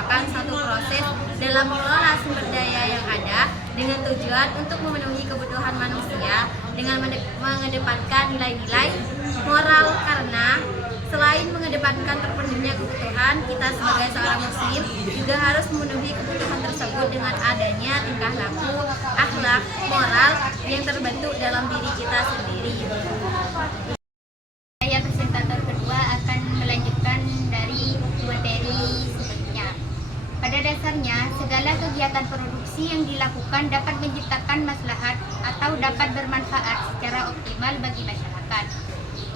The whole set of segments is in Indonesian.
merupakan satu proses dalam mengelola sumber daya yang ada dengan tujuan untuk memenuhi kebutuhan manusia dengan mengedepankan nilai-nilai moral, karena selain mengedepankan terpenuhinya kebutuhan, kita sebagai seorang muslim juga harus memenuhi kebutuhan tersebut dengan adanya tingkah laku, akhlak, moral yang terbentuk dalam diri kita sendiri. Saya presentator kedua akan melanjutkan dari materi sebelumnya. Pada dasarnya, segala kegiatan produksi yang dilakukan dapat menciptakan maslahat atau dapat bermanfaat secara optimal bagi masyarakat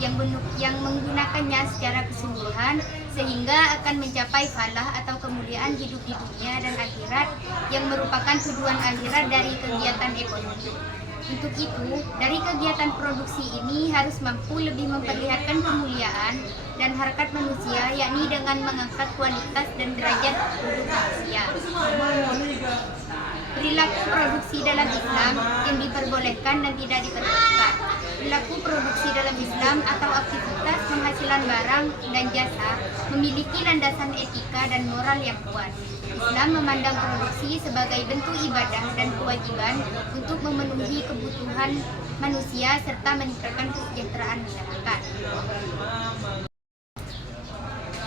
yang menggunakannya secara keseluruhan, sehingga akan mencapai falah atau kemuliaan hidup di dunia dan akhirat yang merupakan tujuan akhirat dari kegiatan ekonomi. Untuk itu, dari kegiatan produksi ini harus mampu lebih memperlihatkan kemuliaan dan harkat manusia, yakni dengan mengangkat kualitas dan derajat hidup manusia. Perilaku produksi dalam Islam yang diperbolehkan dan tidak diperbolehkan. Perilaku produksi dalam Islam atau aktivitas penghasilan barang dan jasa memiliki landasan etika dan moral yang kuat. Islam memandang produksi sebagai bentuk ibadah dan kewajiban untuk memenuhi kebutuhan manusia serta meningkatkan kesejahteraan masyarakat.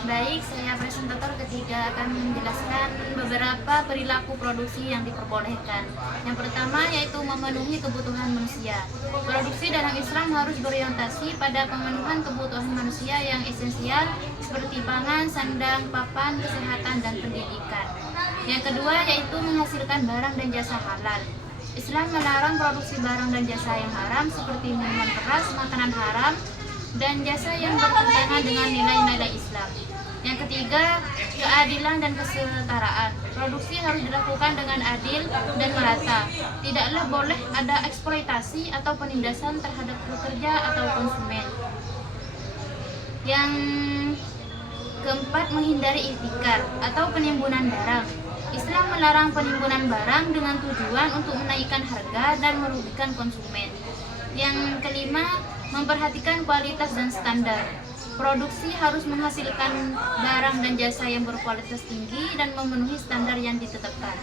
Baik, saya presentator ketiga akan menjelaskan beberapa perilaku produksi yang diperbolehkan. Yang pertama yaitu memenuhi kebutuhan manusia. Produksi dalam Islam harus berorientasi pada pemenuhan kebutuhan manusia yang esensial seperti pangan, sandang, papan, kesehatan, dan pendidikan. Yang kedua yaitu menghasilkan barang dan jasa halal. Islam melarang produksi barang dan jasa yang haram seperti minuman keras, makanan haram, dan jasa yang bertentangan dengan nilai-nilai Islam. Yang ketiga, keadilan dan kesetaraan. Produksi harus dilakukan dengan adil dan merata. Tidaklah boleh ada eksploitasi atau penindasan terhadap pekerja atau konsumen. Yang keempat, menghindari ihtikar atau penimbunan barang. Islam melarang penimbunan barang dengan tujuan untuk menaikkan harga dan merugikan konsumen. Yang kelima, memperhatikan kualitas dan standar. Produksi harus menghasilkan barang dan jasa yang berkualitas tinggi dan memenuhi standar yang ditetapkan.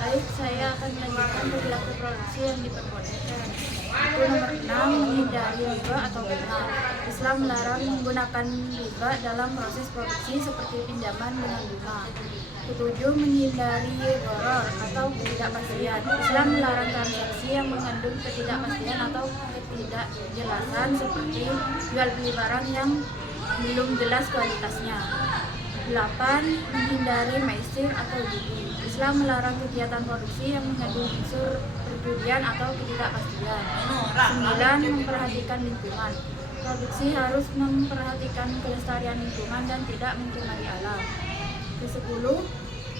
Baik, saya akan melanjutkan perilaku produksi yang diperbolehkan. Itu nomor 6, menghindari riba atau bunga. Islam melarang menggunakan riba dalam proses produksi seperti pinjaman dengan bunga. Ketujuh, menghindari gharar atau ketidakpastian. Islam melarang transaksi yang mengandung ketidakpastian atau ketidakjelasan seperti jual beli barang yang belum jelas kualitasnya. 8. Menghindari maisir atau judi. Islam melarang kegiatan produksi yang mengandung unsur perjudian atau ketidakpastian. 9. Memperhatikan lingkungan. Produksi harus memperhatikan kelestarian lingkungan dan tidak mencemari alam. Ke-10.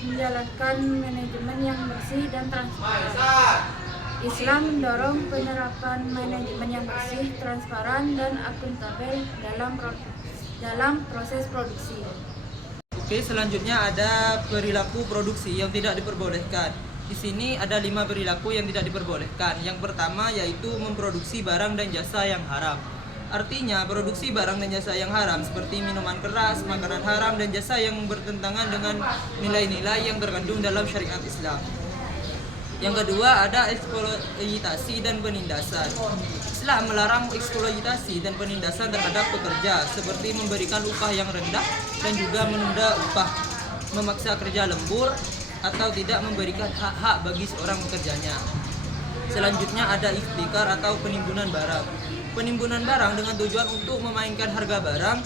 Menjalankan manajemen yang bersih dan transparan. Islam mendorong penerapan manajemen yang bersih, transparan, dan akuntabel dalam proses produksi. Oke, selanjutnya ada perilaku produksi yang tidak diperbolehkan. Di sini ada 5 perilaku yang tidak diperbolehkan. Yang pertama yaitu memproduksi barang dan jasa yang haram. Artinya, produksi barang dan jasa yang haram seperti minuman keras, makanan haram, dan jasa yang bertentangan dengan nilai-nilai yang terkandung dalam syariat Islam. Yang kedua ada eksploitasi dan penindasan. Islam melarang eksploitasi dan penindasan terhadap pekerja seperti memberikan upah yang rendah dan juga menunda upah, memaksa kerja lembur, atau tidak memberikan hak-hak bagi seorang pekerjanya. Selanjutnya ada ihtikar atau penimbunan barang. Penimbunan barang dengan tujuan untuk memainkan harga barang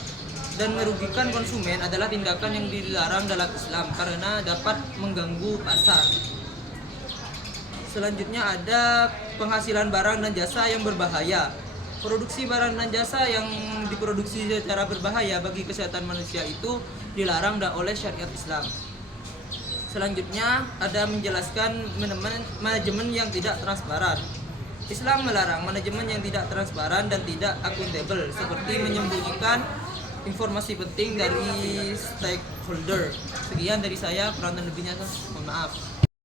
dan merugikan konsumen adalah tindakan yang dilarang dalam Islam karena dapat mengganggu pasar. Selanjutnya ada penghasilan barang dan jasa yang berbahaya. Produksi barang dan jasa yang diproduksi secara berbahaya bagi kesehatan manusia itu dilarang oleh syariat Islam. Selanjutnya ada menjelaskan manajemen yang tidak transparan. Islam melarang manajemen yang tidak transparan dan tidak akuntabel seperti menyembunyikan informasi penting dari stakeholder. Sekian dari saya, kurang dan lebihnya mohon maaf.